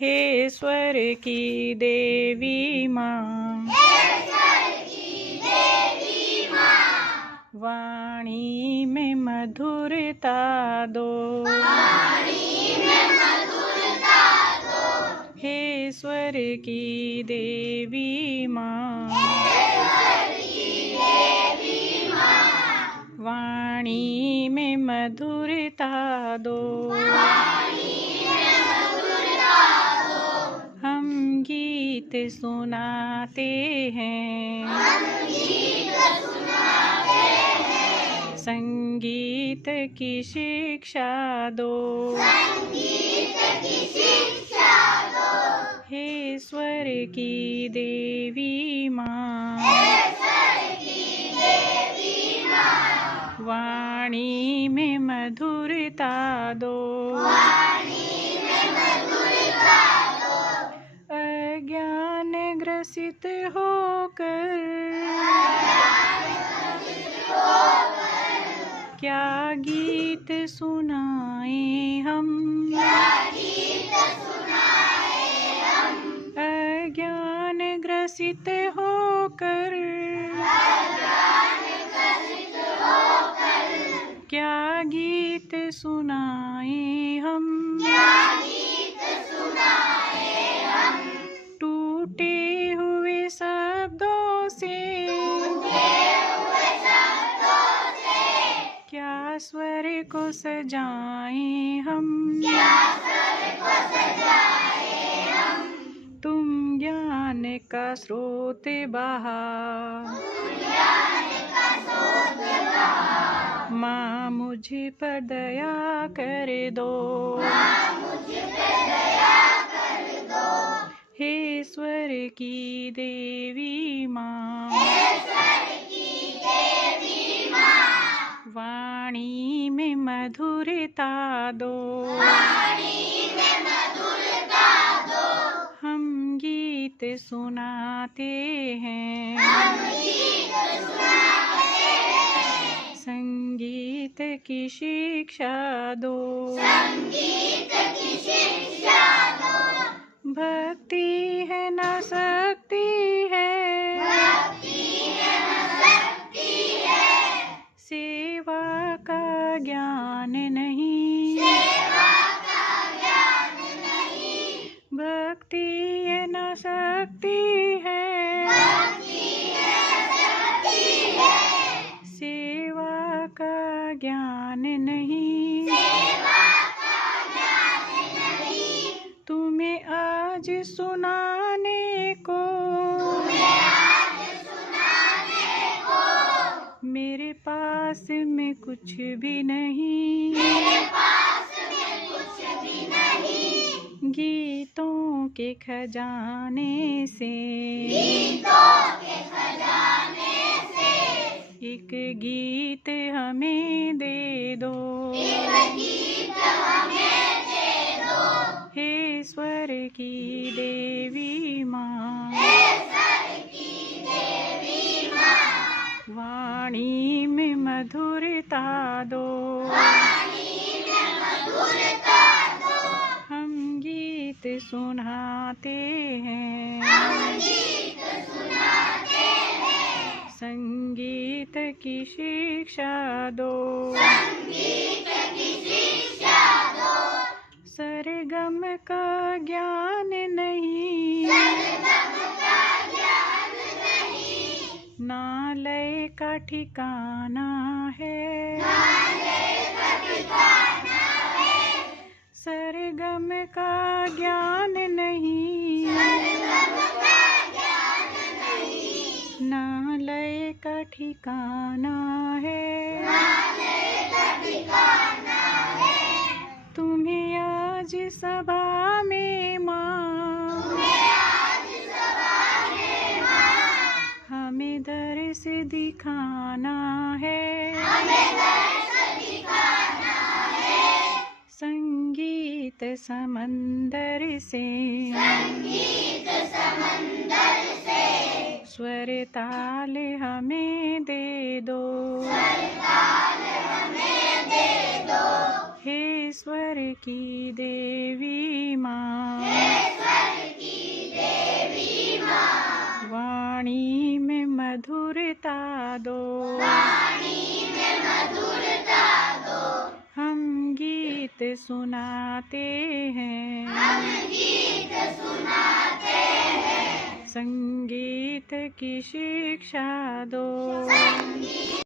हे स्वर की देवी माँ, वाणी में मधुरता दो, हे स्वर की देवी माँ, वाणी में मधुरता दो, हम गीत सुनाते हैं, संगीत की शिक्षा दो, हे स्वर की देवी माँ, वाणी में मधुरता दो, अज्ञान ग्रसित होकर क्या गीत सुनाए हम, अज्ञान ग्रसित होकर क्या गीत सुनाए हम, टूटे हुए शब्दों से क्या स्वर को सजाएं हम, तुम ज्ञान का स्रोत बहा, माँ मुझ पर दया कर दो, हे स्वर की देवी माँ, वाणी में मधुरता दो, हम गीत सुनाते हैं, संगीत की शिक्षा दो, भक्ति है न शक्ति है, सेवा का ज्ञान नहीं, भक्ति है न शक्ति है, सेवा का ज्ञान नहीं, तुम्हें आज सुनाने को मेरे पास में कुछ भी नहीं, गीतों के खजाने से एक गीत हमें दे दो, हे स्वर की देवी माँ, वाणी में मधुरता दो, हम गीत सुनाते हैं, संगीत की शिक्षा दो, सरगम का ज्ञान नहीं, ना लय का ठिकाना है, सरगम का ज्ञान नहीं, ना लय का ठिकाना है, तुम्हें आज सभा में माँ, हमें दर्श दिखाना है, संगीत समंदर से स्वर ताल हमें दे दो, हे स्वर की देवी माँ, मधुरता दो, हम गीत सुनाते हैं, संगीत की शिक्षा दो।